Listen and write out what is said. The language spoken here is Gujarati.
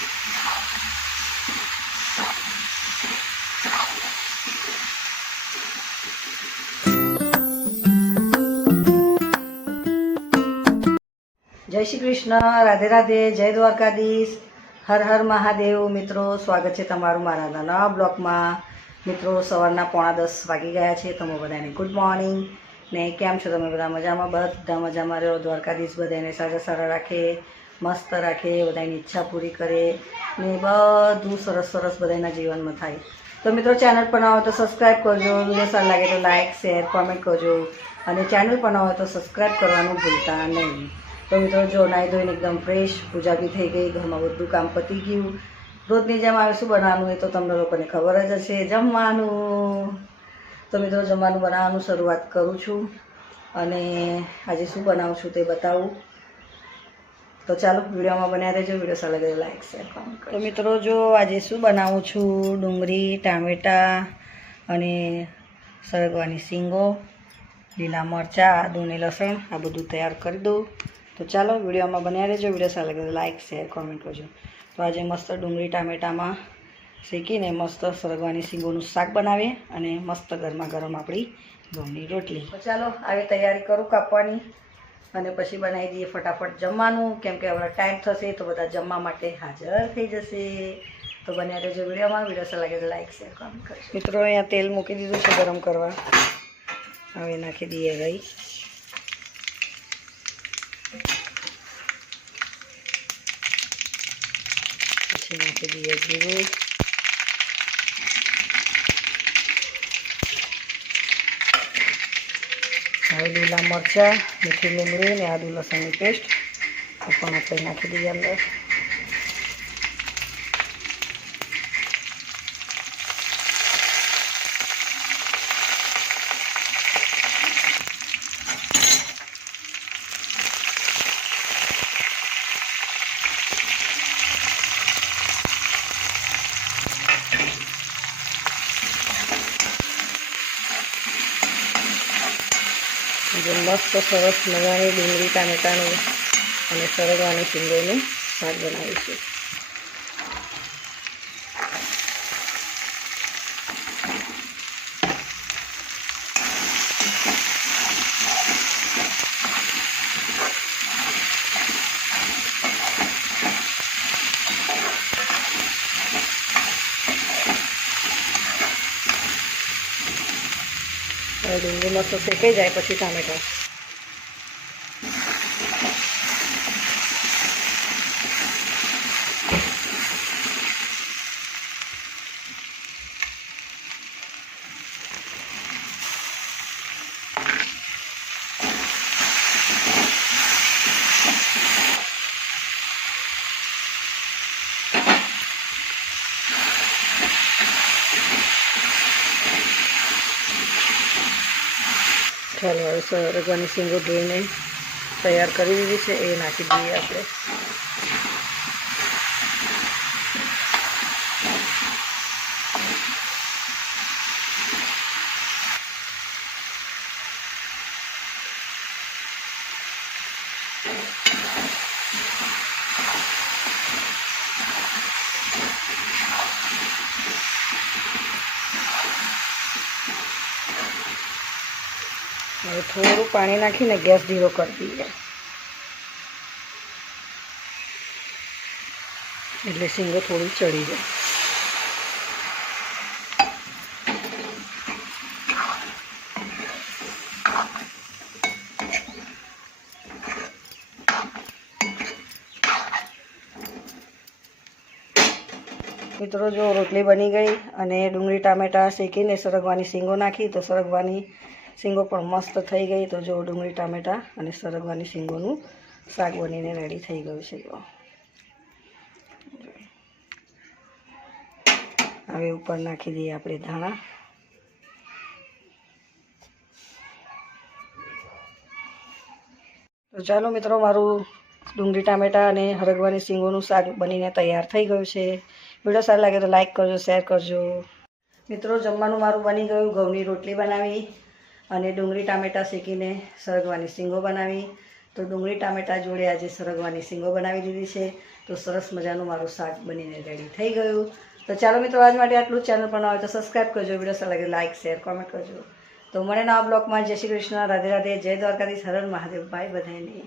જય શ્રી કૃષ્ણ, રાધે રાધે, જય દ્વારકાધીશ, હર હર મહાદેવ. મિત્રો, સ્વાગત છે તમારું મારા નવા બ્લોગમાં. મિત્રો, સવારના 9:45 વાગી ગયા છે. તમે બધાને ગુડ મોર્નિંગ. ને કેમ છો તમે બધા? મજામાં? બધા મજામાં રહ્યો. દ્વારકાધીશ બધાને સારા સારા રાખે, મસ્ત રાખે, બધાની ઈચ્છા પૂરી કરે ને બધું સરસ સરસ બધાના જીવનમાં થાય. તો મિત્રો, ચેનલ પર ના હોય તો સબસ્ક્રાઈબ કરજો, વિડીયો સારું લાગે તો લાઇક શેર કોમેન્ટ કરજો, અને ચેનલ પર ના હોય તો સબસ્ક્રાઈબ કરવાનું ભૂલતા નહીં. તો મિત્રો, જો નાહી ધોઈને એકદમ ફ્રેશ, પૂજા બી થઈ ગઈ, ઘરમાં બધું કામ પતી ગયું. રોજની જેમ આવે શું બનાવવાનું એ તો તમને લોકોને ખબર જ હશે, જમવાનું. તો મિત્રો, જમવાનું બનાવવાનું શરૂઆત કરું છું, અને આજે શું બનાવું છું તે બતાવું. તો ચાલો વિડીયોમાં બન્યા રહેજો. વિડીયો સારો લાગે લાઈક શેર કોમેન્ટ કરો. તો મિત્રો, જો આજે શું બનાવું છું, ડુંગળી, ટામેટાં અને સરગવાની શીંગો, લીલા મરચાં, આદું ને લસણ આ બધું તૈયાર કરી દઉં. તો ચાલો વિડીયોમાં બન્યા રહેજો. વિડીયો સારો લાગે લાઈક શેર કોમેન્ટ કરજો. તો આજે મસ્ત ડુંગળી ટામેટામાં શેકીને મસ્ત સરગવાની શીંગોનું શાક બનાવીએ, અને મસ્ત ગરમા ગરમ આપણી ઘઉંની રોટલી. તો ચાલો આવી તૈયારી કરું કાપવાની, અને પછી બનાવી દઈએ ફટાફટ જમવાનું, કેમ કે હવે ટાઈમ થશે તો બધા જમવા માટે હાજર થઈ જશે. તો બન્યા રહેજો વિડીયોમાં. વિડીયો સારો લાગે તો લાઈક શેર કોમેન્ટ કરજો. મિત્રો, અહીંયા તેલ મૂકી દીધું છે ગરમ કરવા. હવે નાખી દઈએ રાઈ, પછી નાખી દઈએ જીરું, હવે લીલા મરચાં, મીઠી લીમડી ને આદુ લસણની પેસ્ટ એ પણ આપણે નાખી દઈએ અંદર. મસ્ત સરસ મજાની ડુંગળી ટામેટાનું અને સરગવાની શીંગોનું શાક બનાવીશું. ડુંગળી મસ્ત શેકાઈ જાય પછી ટામેટા. ચાલો હવે સરગવાની શીંગો ધોઈને તૈયાર કરી દીધી છે, એ નાખી દઈએ આપણે. હવે થોડું પાણી નાખીને ગેસ ધીરો કરી દઈએ, એટલે શીંગો થોડી ચડી જાય. મિત્રો, જો રોટલી બની ગઈ અને ડુંગળી ટામેટાં શેકીને સરગવાની શીંગો નાખી, તો સરગવાની શીંગો પણ મસ્ત થઈ ગઈ. તો જો ડુંગળી ટામેટાં અને સરગવાની શીંગોનું શાક બનીને રેડી થઈ ગયું છે. જો હવે ઉપર નાખી દઈએ આપણે ધાણા. તો ચાલો મિત્રો, મારું ડુંગળી ટામેટાં અને હરગવાની શીંગોનું શાક બનીને તૈયાર થઈ ગયું છે. વિડીયો સારો લાગે તો લાઈક કરજો, શેર કરજો. મિત્રો, જમવાનું મારું બની ગયું. ઘઉંની રોટલી બનાવી અને ડુંગળી ટામેટાં શેકીને સરગવાની શીંગો બનાવી. તો ડુંગળી ટામેટાં જોડે આજે સરગવાની શીંગો બનાવી દીધી છે. તો તો સરસ મજાનું મારું શાક બનીને રેડી થઈ ગયું. તો ચાલો મિત્રો, આજ માટે આટલું. ચેનલ પર ન હોય તો સબસ્ક્રાઈબ કરજો, વિડીયો સારા લાગે લાઇક શેર કોમેન્ટ કરજો. તો મળે નવા બ્લોગમાં. જય શ્રી કૃષ્ણ, રાધે રાધે, જય દ્વારકાધીશ, હર હર મહાદેવ. બાય બધાને.